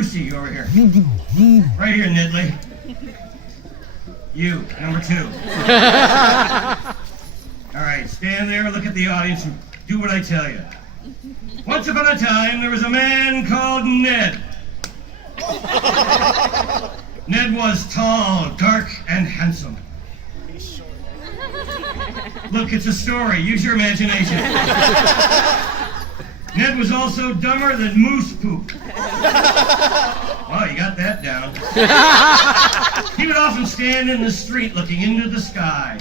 Brucey, you over here. Right here, Nedley. You, number 2. All right, stand there, look at the audience, and do what I tell you. Once upon a time, there was a man called Ned. Ned was tall, dark, and handsome. Look, it's a story. Use your imagination. Ned was also dumber than moose poop. Oh, you got that down. He would often stand in the street looking into the sky,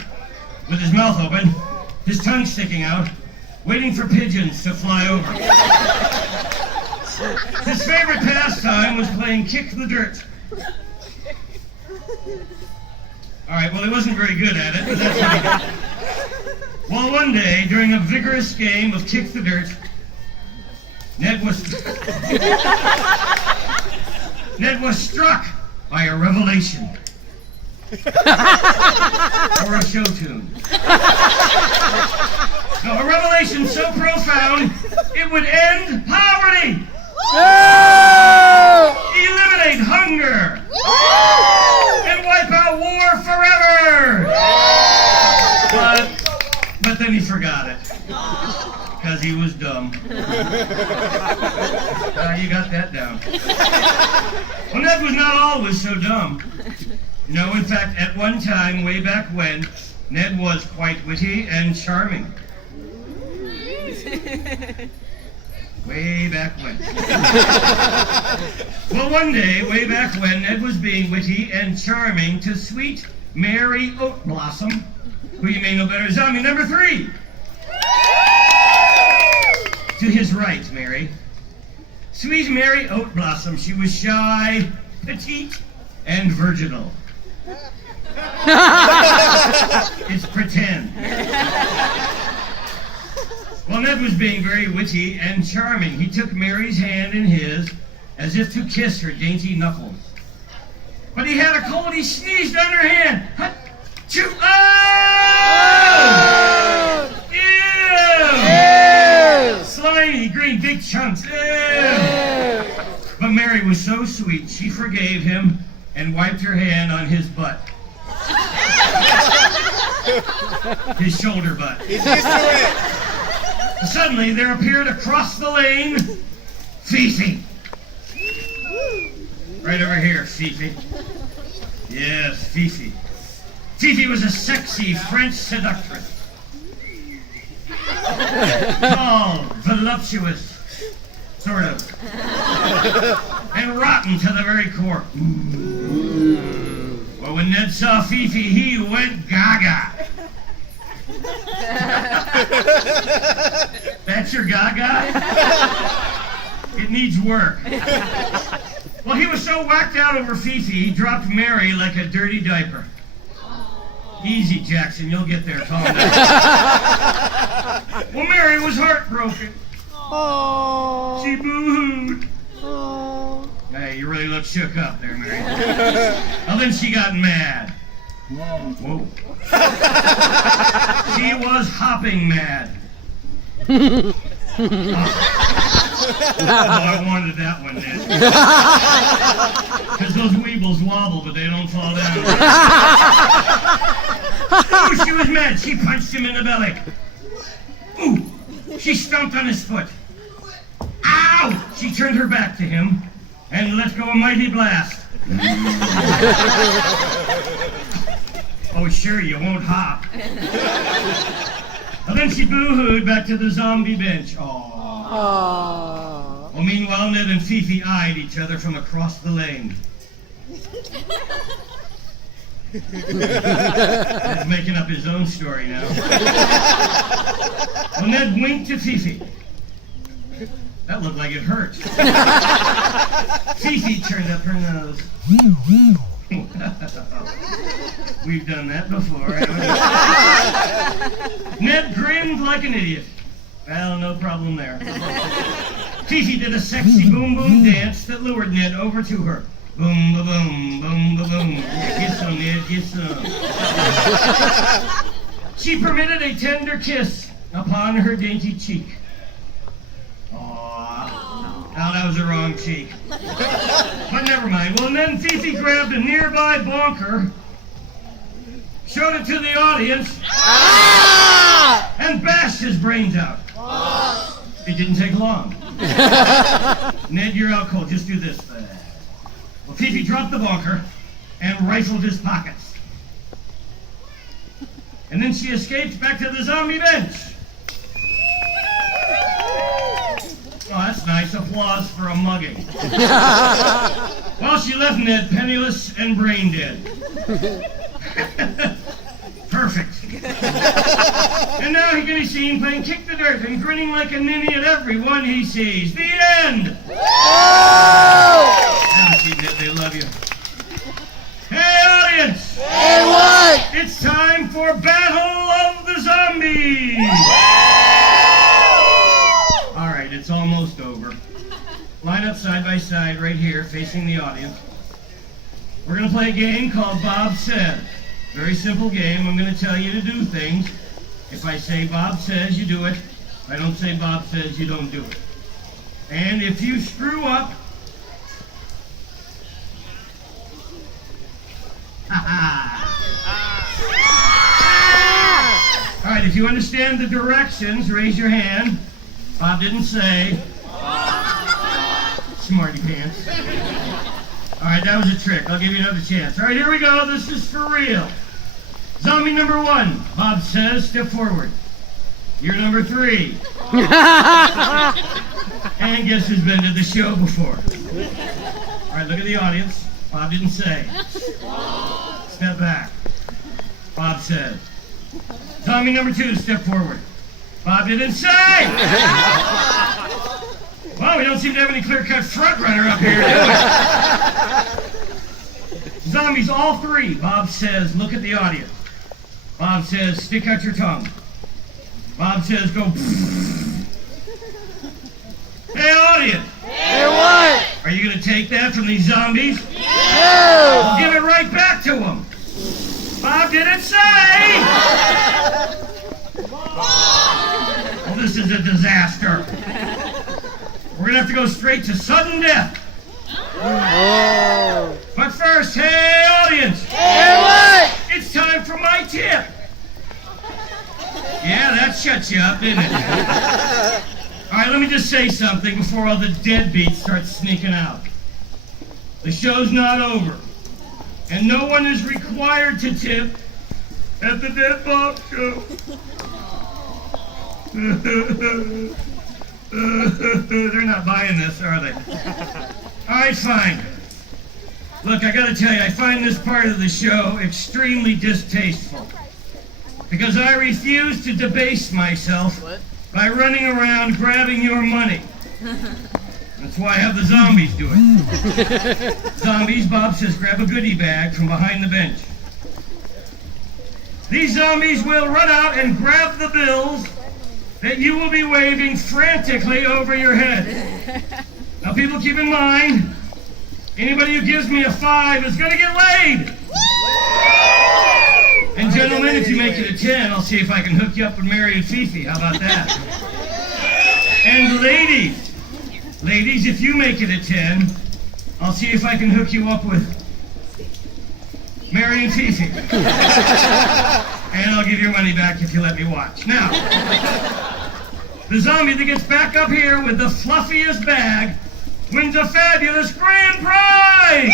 with his mouth open, his tongue sticking out, waiting for pigeons to fly over. His favorite pastime was playing kick the dirt. All right, well, he wasn't very good at it, but that's what he did. Well, one day, during a vigorous game of kick the dirt, Ned was struck by a revelation. Or a show tune. No, a revelation so profound, it would end poverty! Eliminate hunger! And wipe out war forever! But then he forgot it. Because he was dumb. You got that down. Well, Ned was not always so dumb. No, in fact, at one time, way back when, Ned was quite witty and charming. Way back when. Well, one day, way back when, Ned was being witty and charming to sweet Mary Oatblossom, who you may know better as zombie number 3. To his right, Mary. Sweet Mary Oatblossom, she was shy, petite, and virginal. It's pretend. Well, Ned was being very witty and charming. He took Mary's hand in his as if to kiss her dainty knuckles. But he had a cold, he sneezed on her hand. Hut-choo! Oh! Ew! Slimy, green, big chunks. Ew! But Mary was so sweet, she forgave him and wiped her hand on his butt. His shoulder butt. He's used to it. Suddenly, there appeared across the lane, Fifi. Right over here, Fifi. Yes, Fifi. Fifi was a sexy French seductress. Tall, voluptuous, sort of. And rotten to the very core. Well, when Ned saw Fifi, he went gaga. That's your gaga? It needs work. Well, he was so whacked out over Fifi, he dropped Mary like a dirty diaper. Easy, Jackson, you'll get there. Calm down. Well, Mary was heartbroken. Aww. She boo-hooed. Aww. Hey, you really look shook up there, Mary. Well, then she got mad. Whoa. She was hopping mad. Oh, I wanted that one, Ned. Because those weebles wobble, but they don't fall down. Oh, she was mad. She punched him in the belly. Ooh, she stomped on his foot. Ow! She turned her back to him and let go a mighty blast. Oh, sure, you won't hop. And then she boo-hooed back to the zombie bench. Aww. Well, meanwhile, Ned and Fifi eyed each other from across the lane. Ned's making up his own story now. Well, Ned winked to Fifi. That looked like it hurt. Fifi turned up her nose. We've done that before, haven't we? Ned grinned like an idiot. Well, no problem there. Fifi did a sexy boom-boom dance that lured Ned over to her. Boom-ba-boom, boom-ba-boom. Get some, Ned, get some. She permitted a tender kiss upon her dainty cheek. Aww. Oh, that was the wrong cheek. But never mind. Well, and then Fifi grabbed a nearby bonker, showed it to the audience, and bashed his brains out. It didn't take long. Ned, you're out cold. Just do this. Well, Fifi dropped the bonker and rifled his pockets. And then she escaped back to the zombie bench. Oh, that's nice. Applause for a mugging. Well, she left Ned penniless and brain dead. Perfect. And now he can be seen playing kick the dirt and grinning like a ninny at everyone he sees. The end! Now, see, Ned, they love you. Hey, audience! Hey, what? It's time for Battle of the Zombies! All right, it's almost over. Line up side by side right here, facing the audience. We're going to play a game called Bob Says. Very simple game. I'm going to tell you to do things. If I say Bob says, you do it. If I don't say Bob says, you don't do it. And if you screw up, all right, if you understand the directions, raise your hand. Bob didn't say. Smarty pants. All right, that was a trick. I'll give you another chance. All right, here we go. This is for real. Zombie number 1. Bob says, step forward. You're number 3. And guess who's been to the show before? All right, look at the audience. Bob didn't say. Step back. Bob said. Zombie number 2, step forward. Bob didn't say. Well, we don't seem to have any clear-cut front runner up here, do we? Zombies, all 3. Bob says, look at the audience. Bob says, stick out your tongue. Bob says, go. Hey, audience. Hey, what? Are you going to take that from these zombies? No. I'll give it right back to them. Bob didn't say. Well, this is a disaster. We're going to have to go straight to sudden death. Oh. But first, hey, audience. Hey, what? It's time for my tip. Yeah, that shuts you up, didn't it? All right, let me just say something before all the deadbeats start sneaking out. The show's not over, and no one is required to tip at the Ded Bob Show. They're not buying this, are they? All right, fine. Look, I gotta tell you, I find this part of the show extremely distasteful because I refuse to debase myself by running around grabbing your money. That's why I have the zombies do it. Zombies, Bob says, grab a goodie bag from behind the bench. These zombies will run out and grab the bills that you will be waving frantically over your head. Now, people, keep in mind, anybody who gives me a 5 is going to get laid. And gentlemen, if you make it a 10, I'll see if I can hook you up with Mary and Fifi. How about that? And ladies, if you make it a 10, I'll see if I can hook you up with Mary and Fifi. And I'll give your money back if you let me watch. Now, the zombie that gets back up here with the fluffiest bag wins a fabulous grand prize!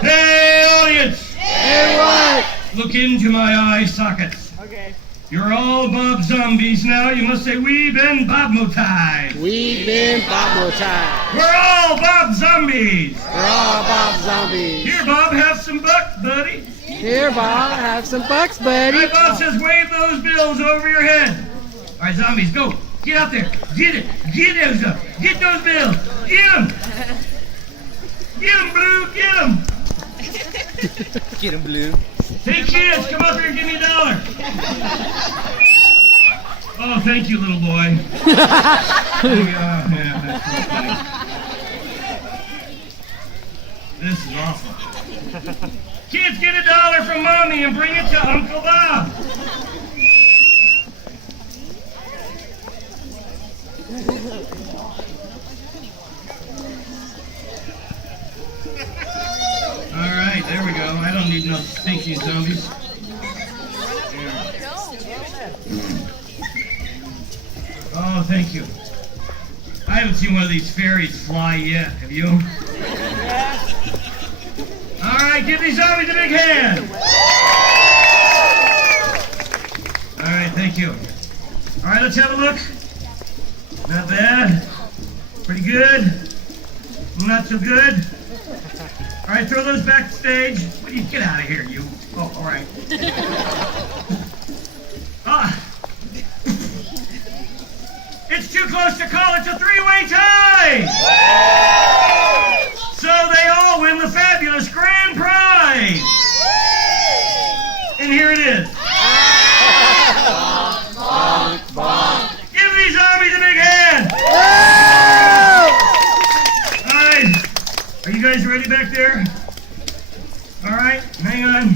Hey, audience! Hey, what? Look into my eye sockets. Okay. You're all Bob zombies now. You must say, we been Bobmotized. We've been Bobmotized. We're all Bob zombies. We're all Bob zombies. Here, Bob, have some bucks, buddy. Here, Bob, have some bucks, buddy. Right, Bob says, wave those bills over your head. All right, zombies, go. Get out there. Get it. Get those up. Get those bills. Get them. Get them, Blue. Get them. Get him, Blue. Hey, kids, come up here and give me $1. Oh, thank you, little boy. Yeah, that's so funny. This is awful. Kids, get $1 from Mommy and bring it to Uncle Bob. There we go. I don't need no stinking zombies. Oh, thank you. I haven't seen one of these fairies fly yet. Have you? All right, give these zombies a big hand. All right, thank you. All right, let's have a look. Not bad. Pretty good. Not so good. All right, throw those backstage. Get out of here, you. Oh, all right. It's too close to call. It's a three-way tie. So they all win the fabulous grand prize. And here it is. Give these zombies a big hand. All right. Are you guys ready back there? All right. Hang on.